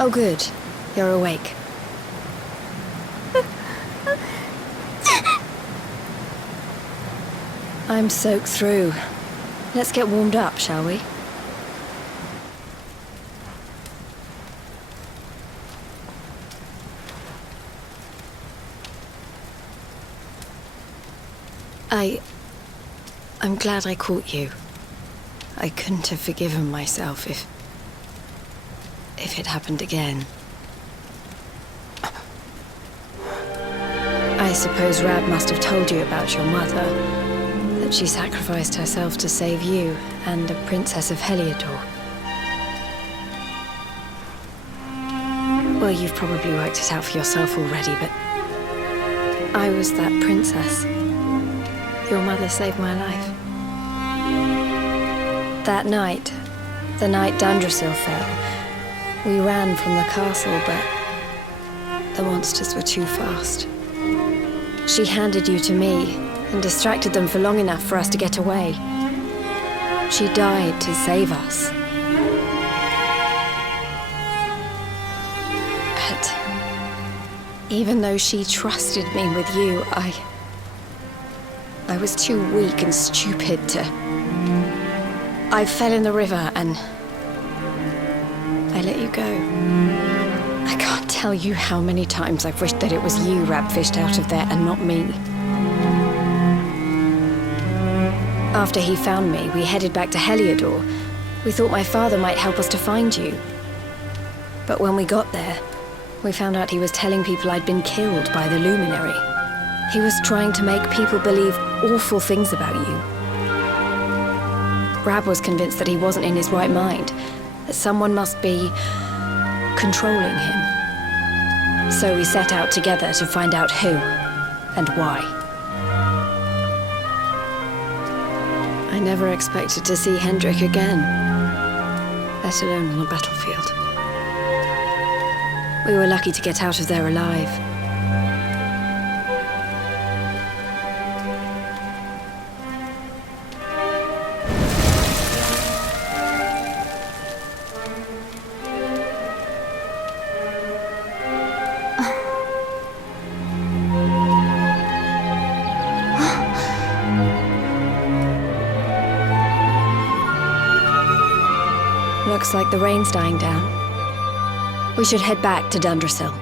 Oh good, you're awake. I'm soaked through. Let's get warmed up, shall we? I'm glad I caught you. I couldn't have forgiven myself if it happened again. I suppose Rab must have told you about your mother, that she sacrificed herself to save you and a princess of Heliodor. Well, you've probably worked it out for yourself already, but I was that princess. Your mother saved my life. That night, the night Dundrasil fell, we ran from the castle, but the monsters were too fast. She handed you to me and distracted them for long enough for us to get away. She died to save us. But even though she trusted me with you, I was too weak and stupid to... I fell in the river and I let you go. I can't tell you how many times I've wished that it was you Rab fished out of there and not me. After he found me, we headed back to Heliodor. We thought my father might help us to find you. But when we got there, we found out he was telling people I'd been killed by the Luminary. He was trying to make people believe awful things about you. Rab was convinced that he wasn't in his right mind, that someone must be controlling him. So we set out together to find out who and why. I never expected to see Hendrik again, let alone on a battlefield. We were lucky to get out of there alive. Looks like the rain's dying down. We should head back to Dundrasil.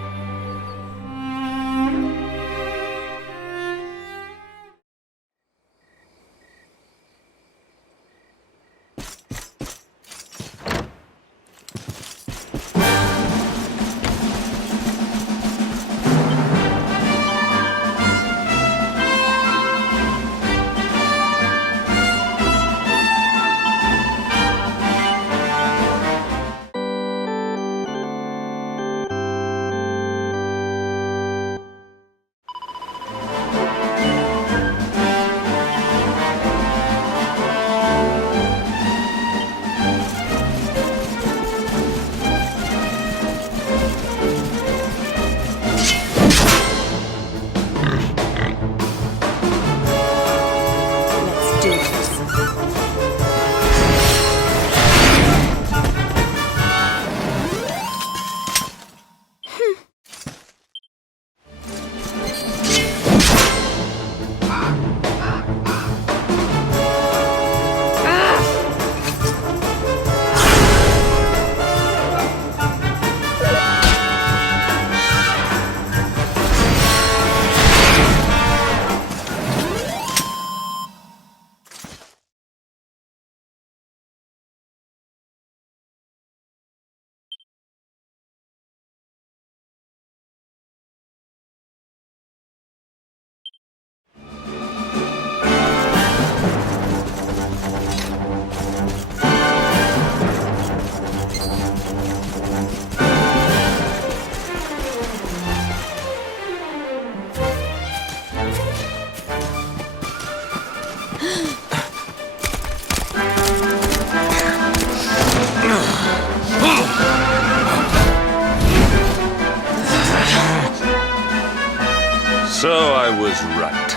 So I was right.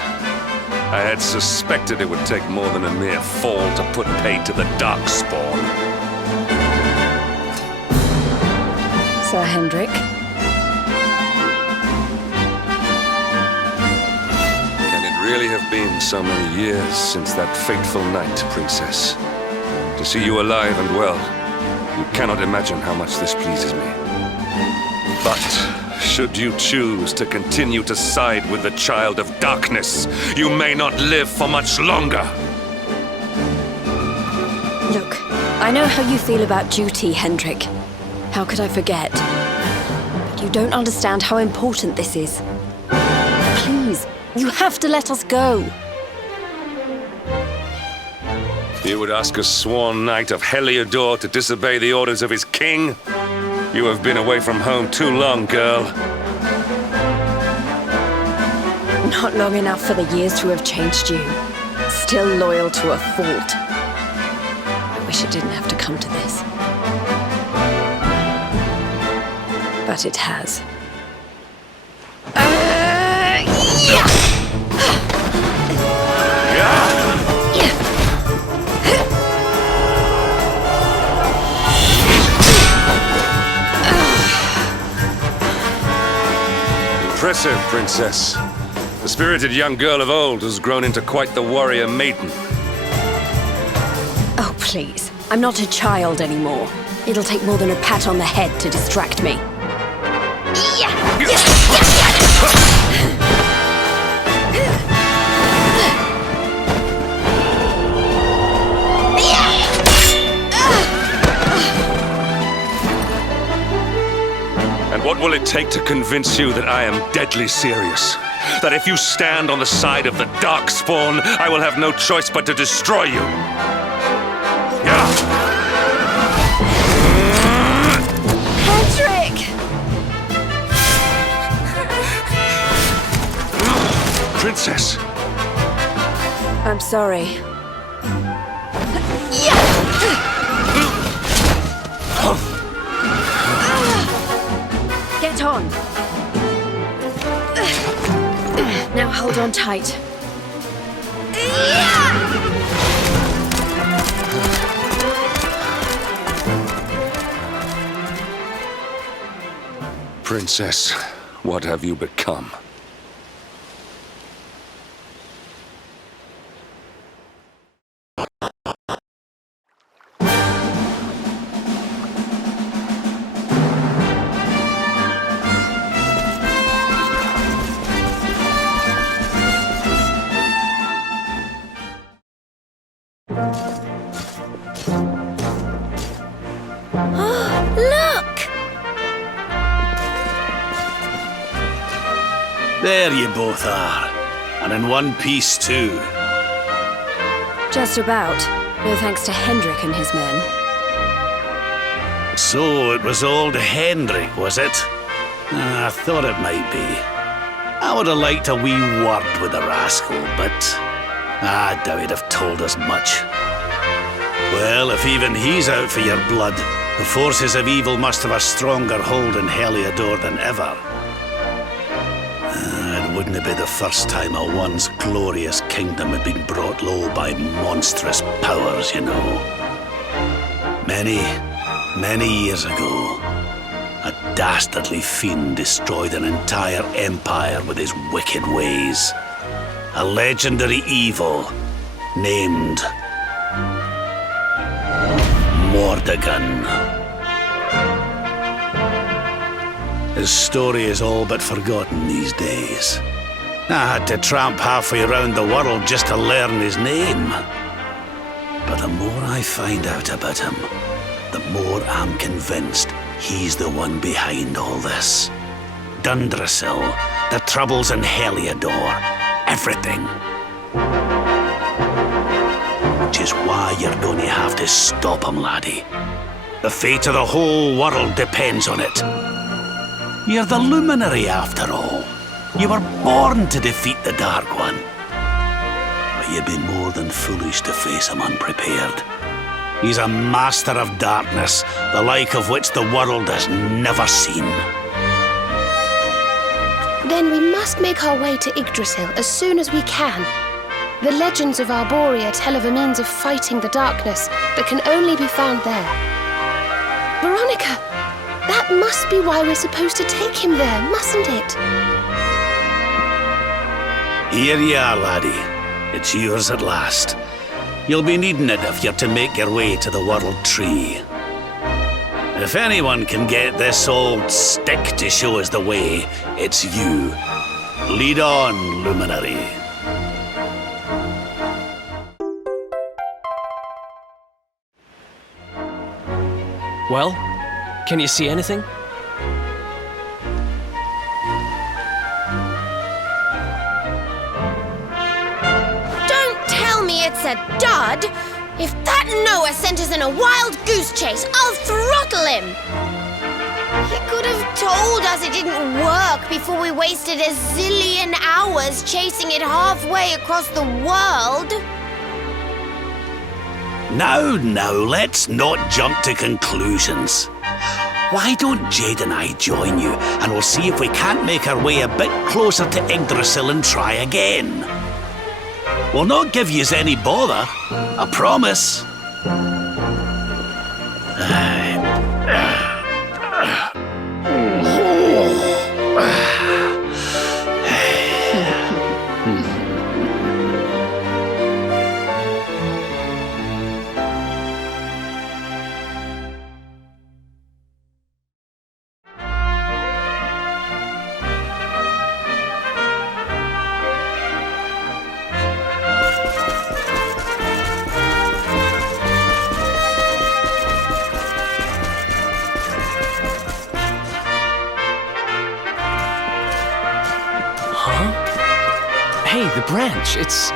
I had suspected it would take more than a mere fall to put paid to the Darkspawn. Sir Hendrik. Can it really have been so many years since that fateful night, Princess? To see you alive and well, you cannot imagine how much this pleases me. But should you choose to continue to side with the Child of Darkness, you may not live for much longer. Look, I know how you feel about duty, Hendrik. How could I forget? But you don't understand how important this is. Please, you have to let us go. You would ask a sworn knight of Heliodor to disobey the orders of his king? You have been away from home too long, girl. Not long enough for the years to have changed you. Still loyal to a fault. I wish it didn't have to come to this. But it has. Impressive, Princess. The spirited young girl of old has grown into quite the warrior maiden. Oh, please. I'm not a child anymore. It'll take more than a pat on the head to distract me. And what will it take to convince you that I am deadly serious? That if you stand on the side of the Darkspawn, I will have no choice but to destroy you? Hendrik! Princess! I'm sorry. Get on. Now hold on tight. Princess, what have you become? Look! There you both are. And in one piece, too. Just about. No thanks to Hendrik and his men. So it was old Hendrik, was it? I thought it might be. I would have liked a wee word with the rascal, but I doubt he'd have told us much. Well, if even he's out for your blood, the forces of evil must have a stronger hold in Heliodor than ever. It wouldn't be the first time a once glorious kingdom had been brought low by monstrous powers, you know. Many years ago, a dastardly fiend destroyed an entire empire with his wicked ways. A legendary evil named Mordegon. His story is all but forgotten these days. I had to tramp halfway around the world just to learn his name. But the more I find out about him, the more I'm convinced he's the one behind all this. Dundrasil, the troubles in Heliodor, everything. Which is why you're going to have to stop him, laddie. The fate of the whole world depends on it. You're the luminary, after all. You were born to defeat the Dark One. But you'd be more than foolish to face him unprepared. He's a master of darkness, the like of which the world has never seen. Then we must make our way to Yggdrasil as soon as we can. The legends of Arborea tell of a means of fighting the darkness that can only be found there. Veronica! That That must be why we're supposed to take him there, mustn't it? Here you are, laddie. It's yours at last. You'll be needing it if you're to make your way to the World Tree. If anyone can get this old stick to show us the way, it's you. Lead on, Luminary. Well, can you see anything? Don't tell me it's a dud! If that Noah sent us in a wild goose chase, I'll throttle him! He could have told us it didn't work before we wasted a zillion hours chasing it halfway across the world. Now, let's not jump to conclusions. Why don't Jade and I join you, and we'll see if we can't make our way a bit closer to Yggdrasil and try again. We'll not give yous any bother, I promise. Hey, the branch, it's...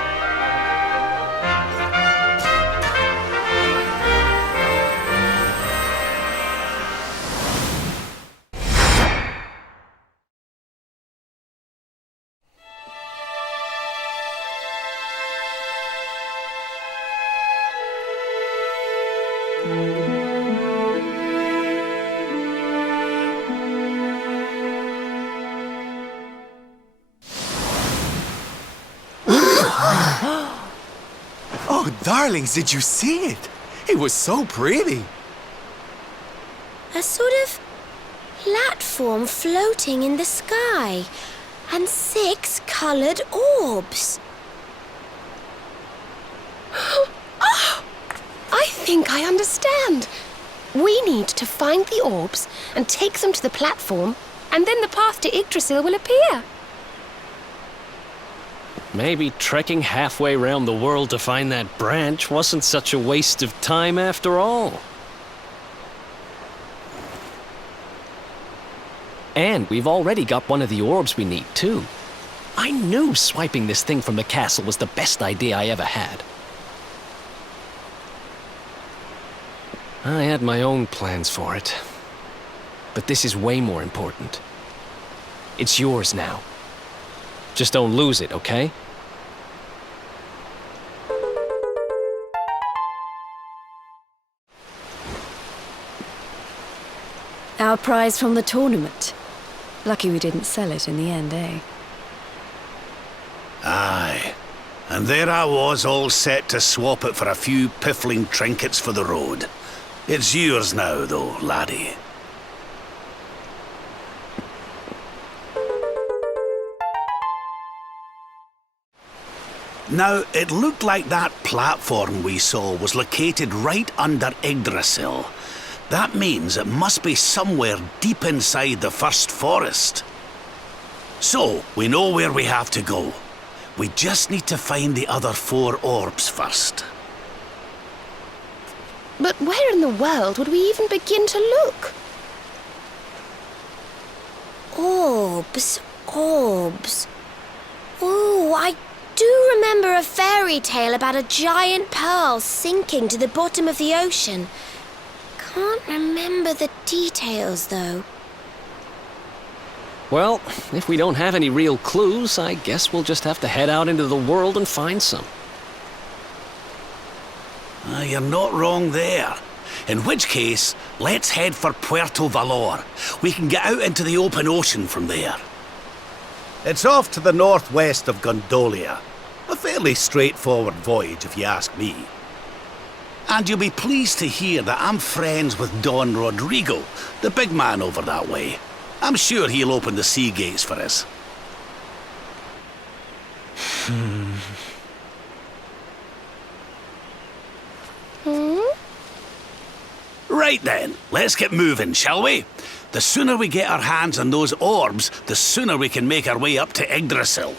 Oh, darlings, did you see it? It was so pretty. A sort of platform floating in the sky, and 6 coloured orbs. Oh, I think I understand. We need to find the orbs and take them to the platform, and then the path to Yggdrasil will appear. Maybe trekking halfway around the world to find that branch wasn't such a waste of time after all. And we've already got one of the orbs we need, too. I knew swiping this thing from the castle was the best idea I ever had. I had my own plans for it. But this is way more important. It's yours now. Just don't lose it, okay? Our prize from the tournament. Lucky we didn't sell it in the end, eh? Aye. And there I was, all set to swap it for a few piffling trinkets for the road. It's yours now, though, laddie. Now, it looked like that platform we saw was located right under Yggdrasil. That means it must be somewhere deep inside the first forest. So, we know where we have to go. We just need to find the other 4 orbs first. But where in the world would we even begin to look? Orbs. Oh, I do remember a fairy tale about a giant pearl sinking to the bottom of the ocean. Can't remember the details, though. Well, if we don't have any real clues, I guess we'll just have to head out into the world and find some. You're not wrong there. In which case, let's head for Puerto Valor. We can get out into the open ocean from there. It's off to the northwest of Gondolia. A fairly straightforward voyage, if you ask me. And you'll be pleased to hear that I'm friends with Don Rodrigo, the big man over that way. I'm sure he'll open the sea gates for us. Right then, let's get moving, shall we? The sooner we get our hands on those orbs, the sooner we can make our way up to Yggdrasil.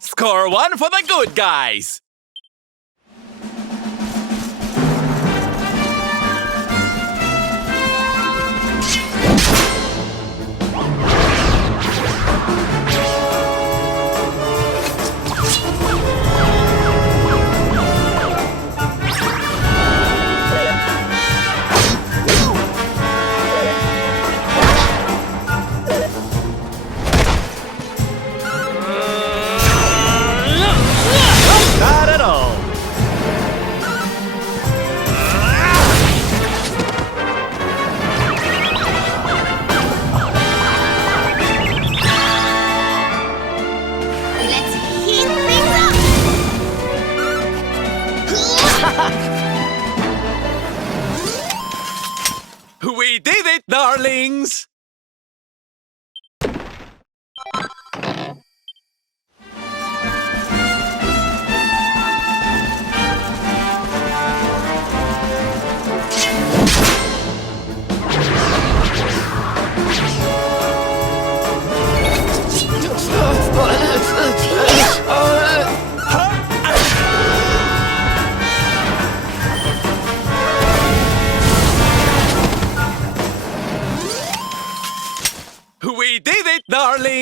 Score one for the good guys! Not at all. Let's heat things up! We did it, darlings!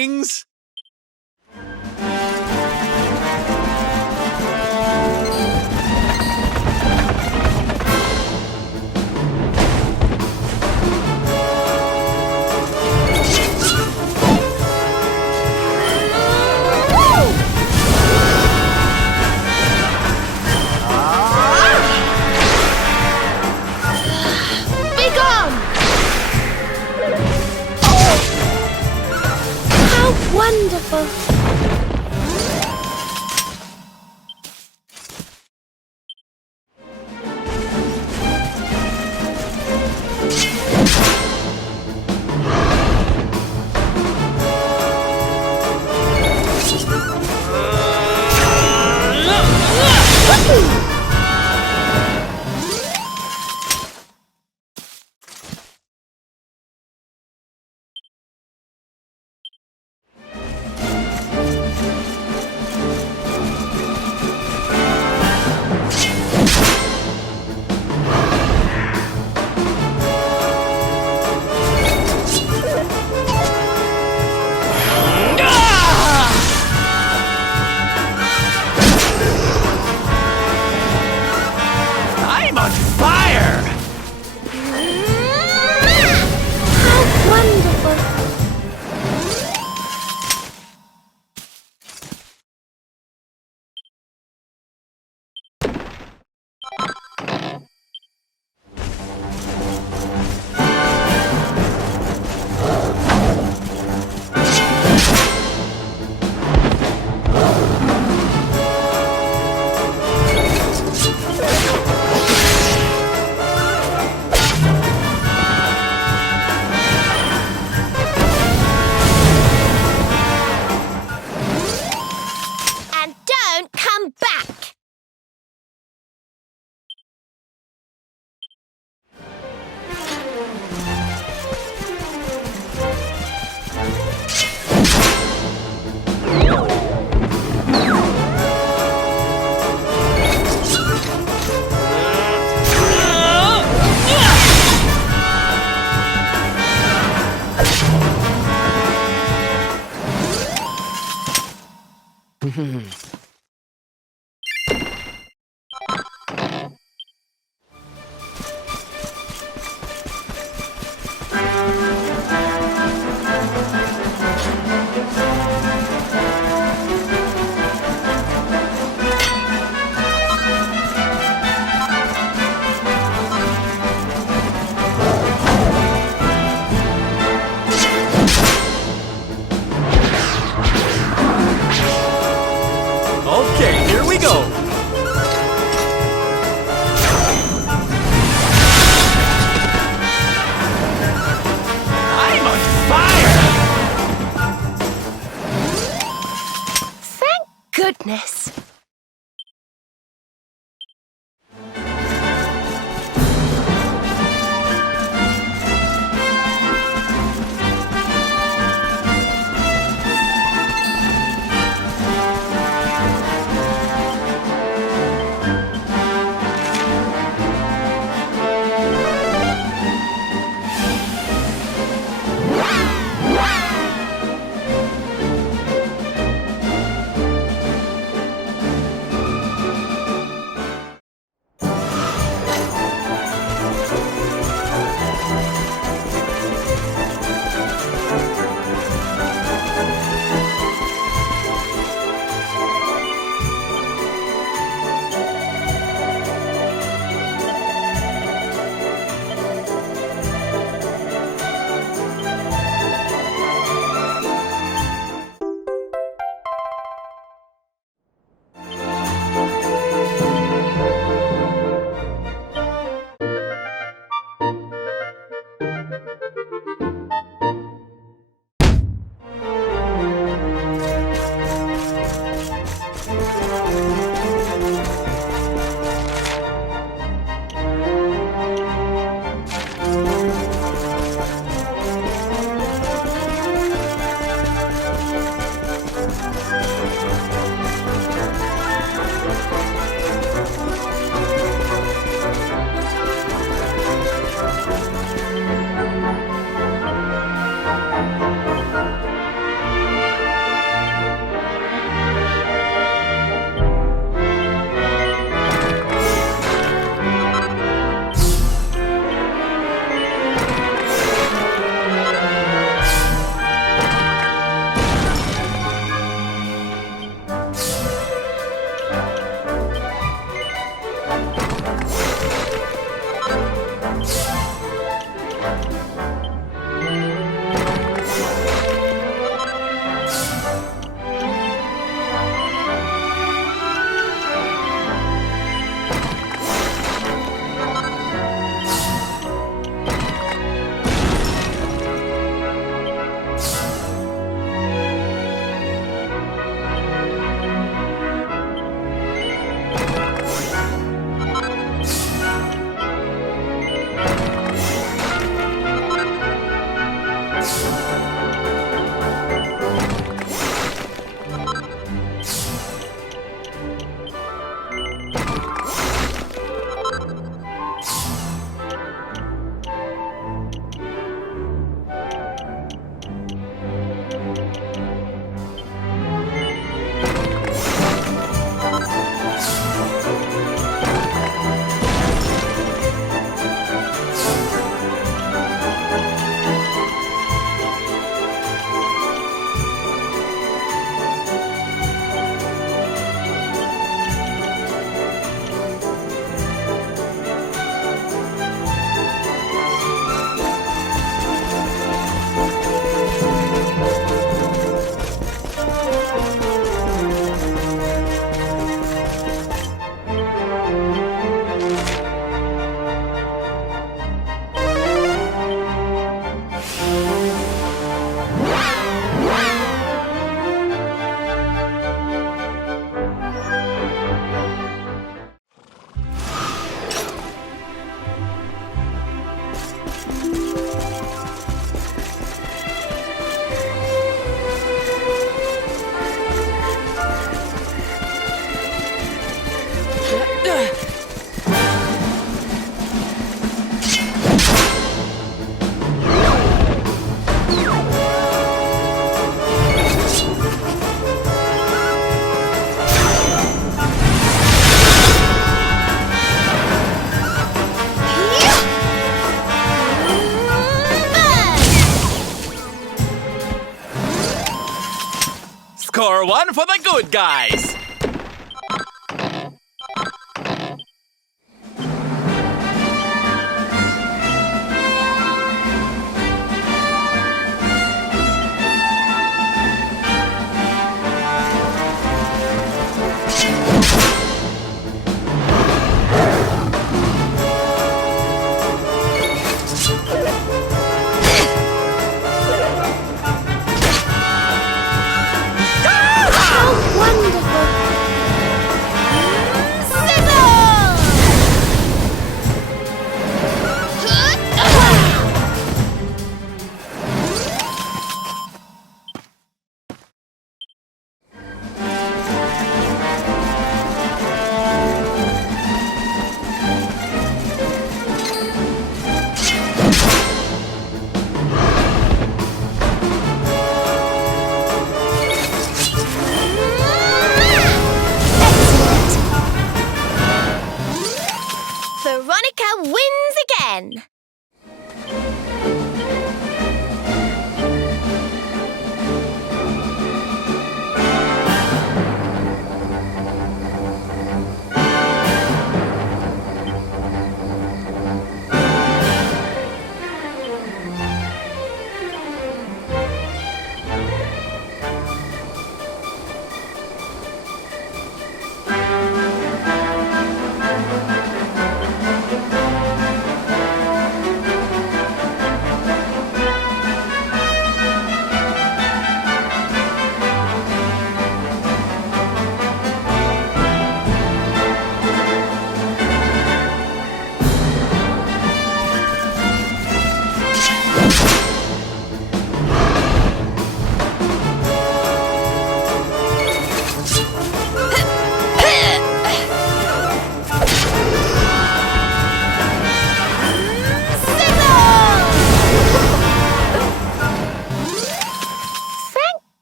darlings! Be gone! How wonderful! I'm on fire! How wonderful! one for the good guys! Veronica wins again!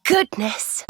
Goodness.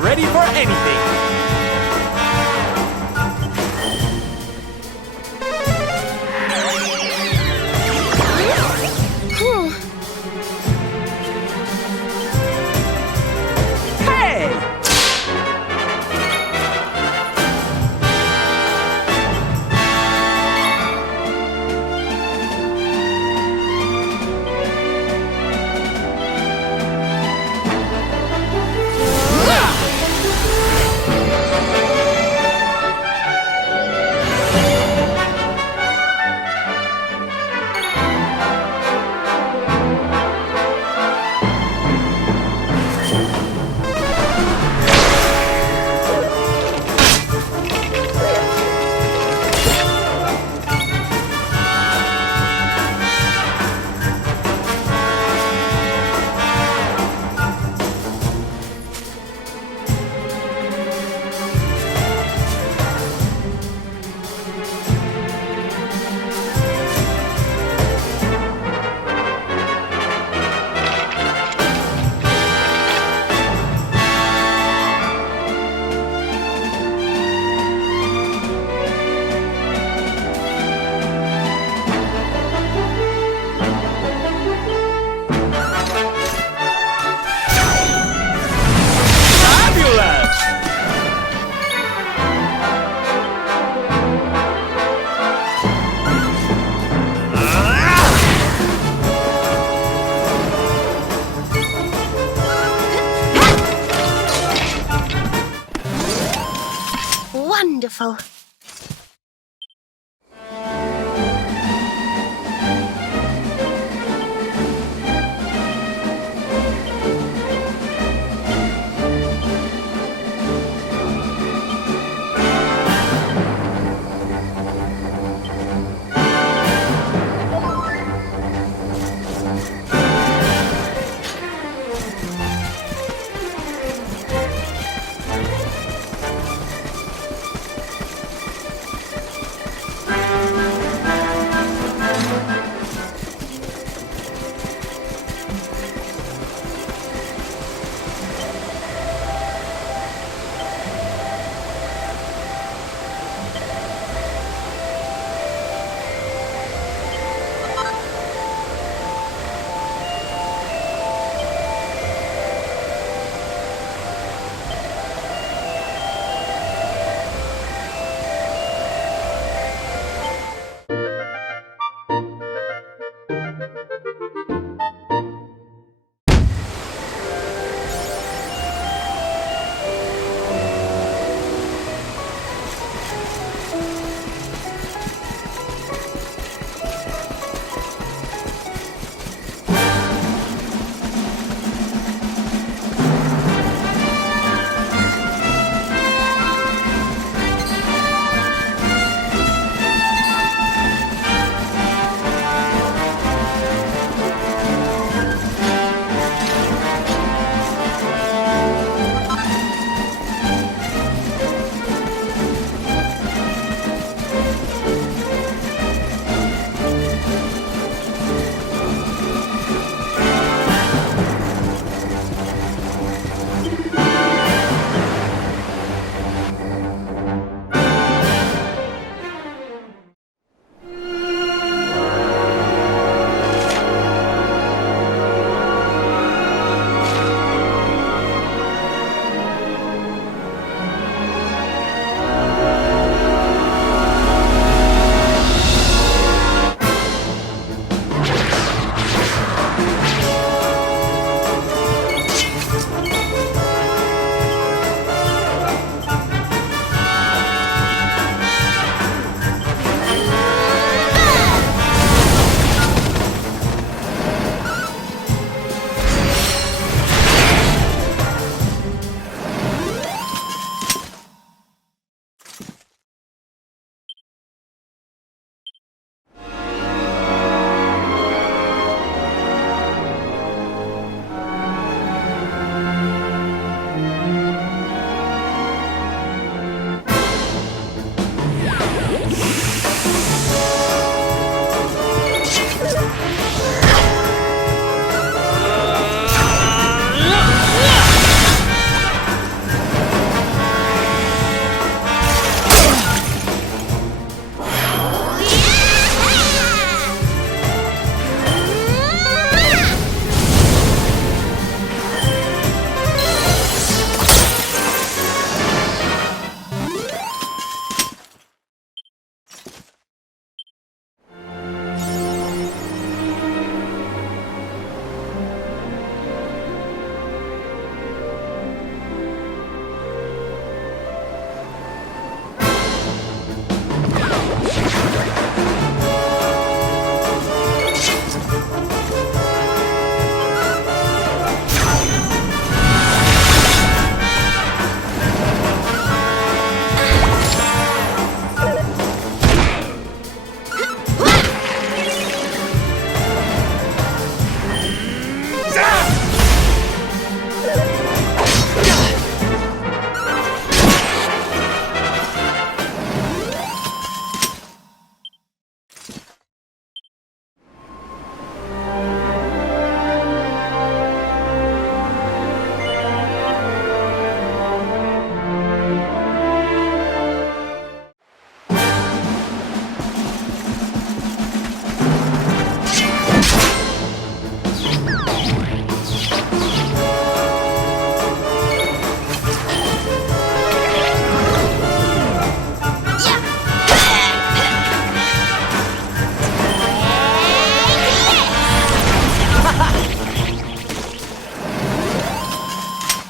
Ready for anything! wonderful.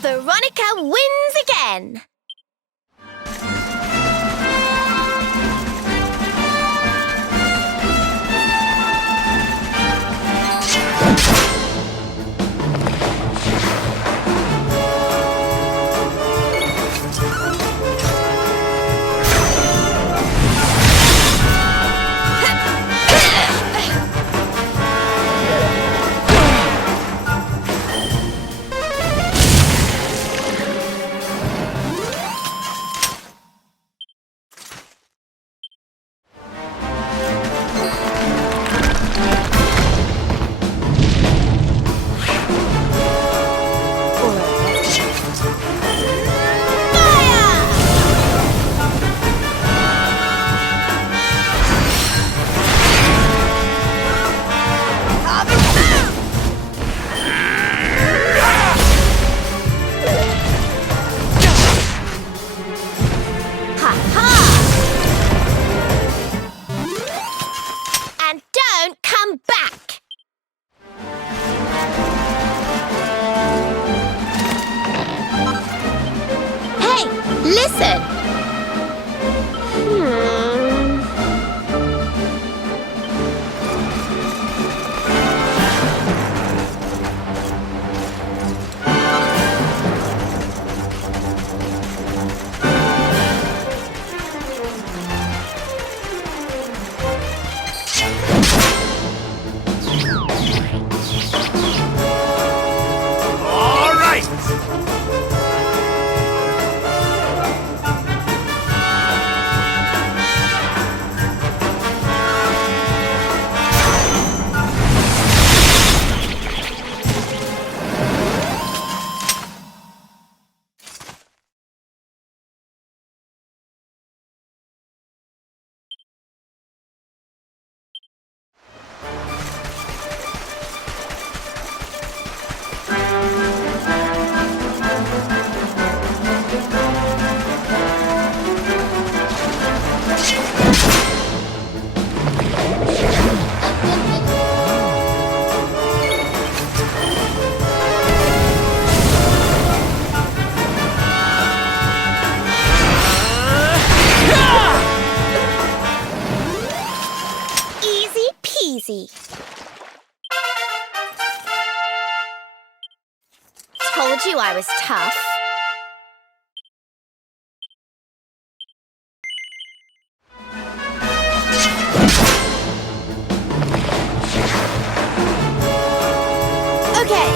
Veronica wins again! it? All right! Easy peasy. Told you I was tough. Okay.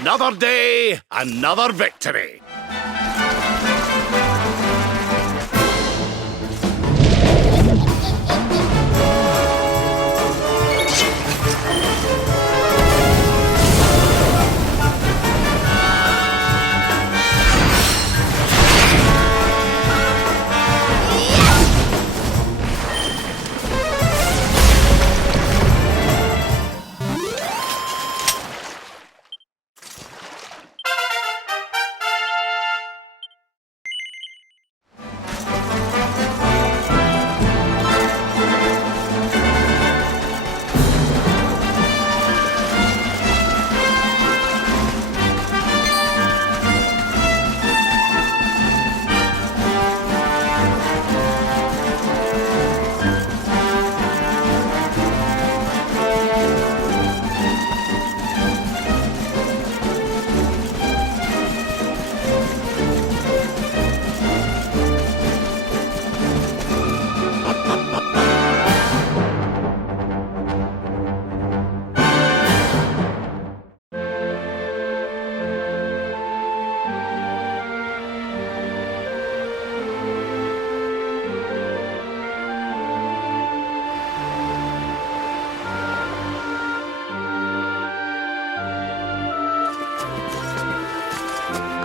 Another day, another victory.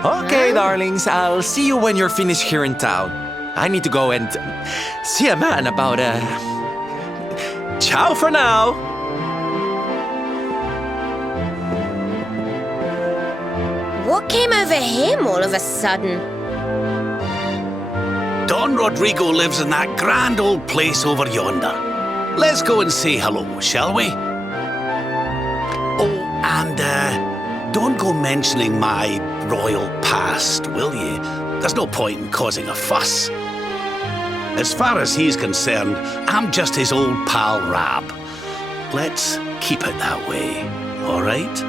Okay, darlings, I'll see you when you're finished here in town. I need to go and see a man about ciao for now. What came over him all of a sudden? Don Rodrigo lives in that grand old place over yonder. Let's go and say hello, shall we? Oh, and don't go mentioning my royal past, will you? There's no point in causing a fuss. As far as he's concerned, I'm just his old pal Rab. Let's keep it that way, all right?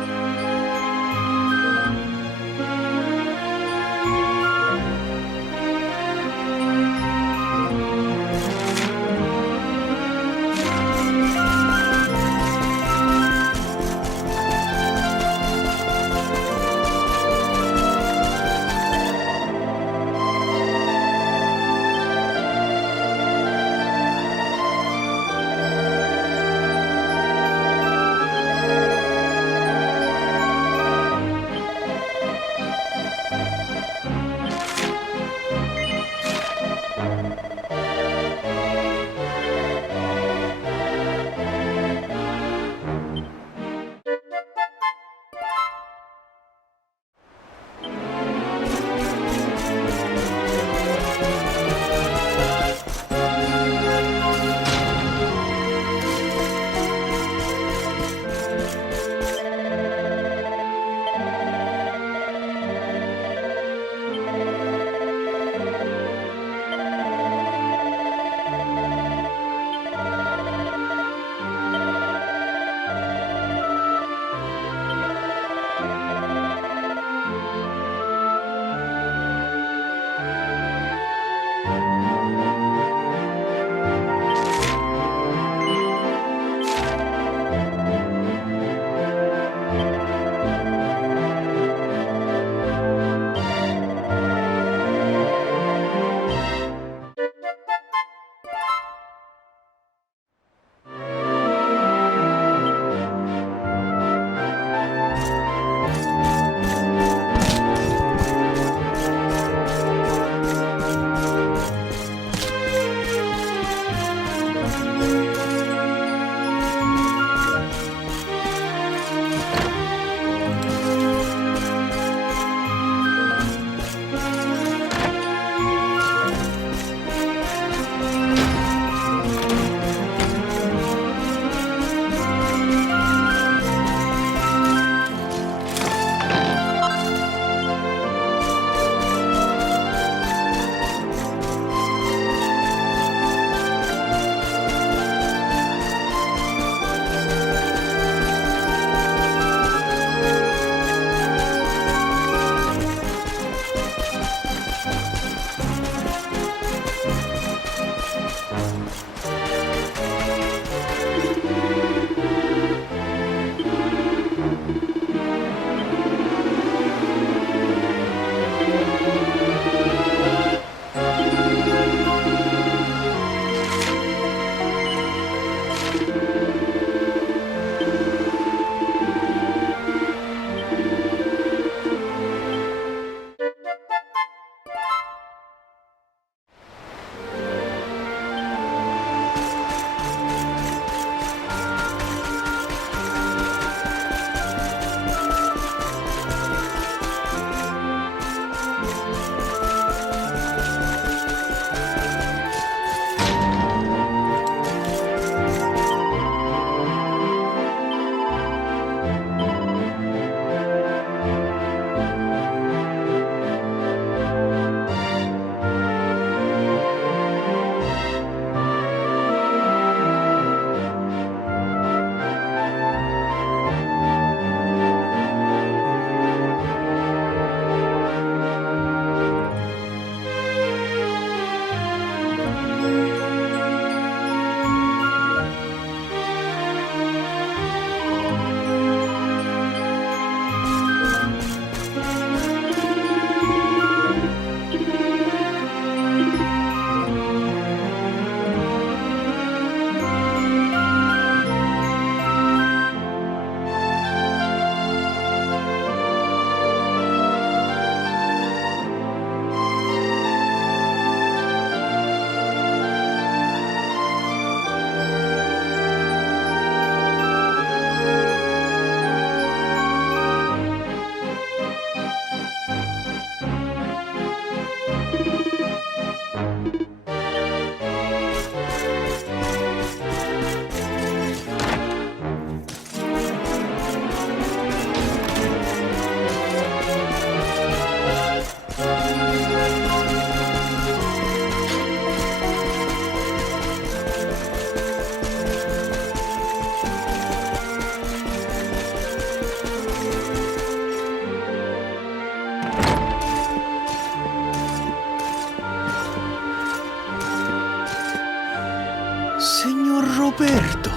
Senor Roberto,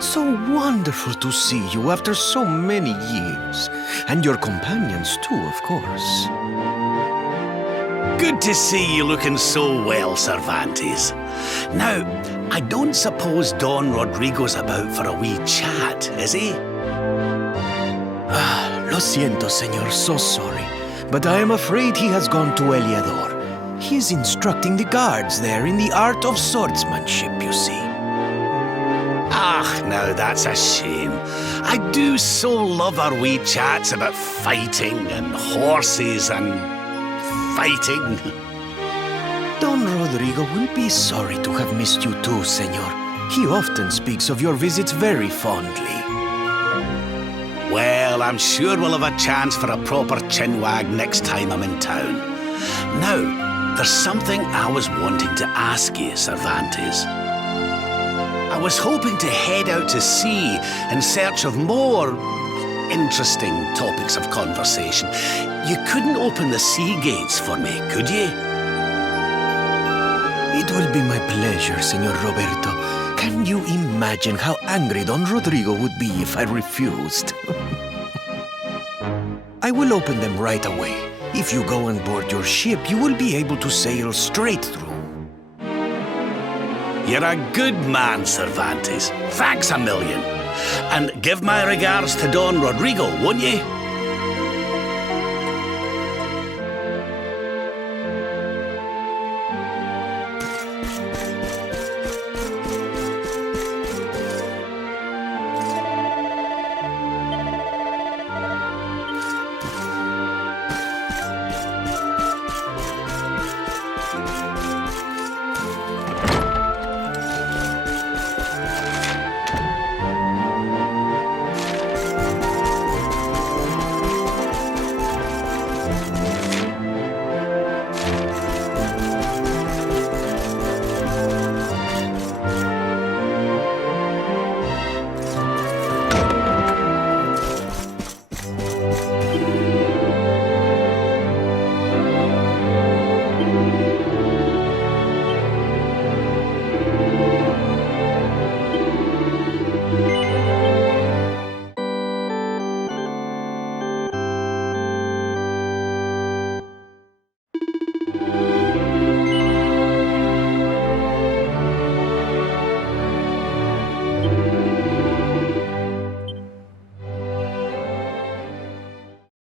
so wonderful to see you after so many years. And your companions too, of course. Good to see you looking so well, Cervantes. Now, I don't suppose Don Rodrigo's about for a wee chat, is he? Lo siento, senor, so sorry. But I am afraid he has gone to Eliador. He is instructing the guards there in the art of swordsmanship, you see. Ah, now that's a shame. I do so love our wee chats about fighting and horses and fighting. Don Rodrigo will be sorry to have missed you too, senor. He often speaks of your visits very fondly. Well, I'm sure we'll have a chance for a proper chinwag next time I'm in town. Now, there's something I was wanting to ask you, Cervantes. I was hoping to head out to sea in search of more interesting topics of conversation. You couldn't open the sea gates for me, could you? It will be my pleasure, Senor Roberto. Can you imagine how angry Don Rodrigo would be if I refused? I will open them right away. If you go on board your ship, you will be able to sail straight through. You're a good man, Cervantes. Thanks a million. And give my regards to Don Rodrigo, won't you?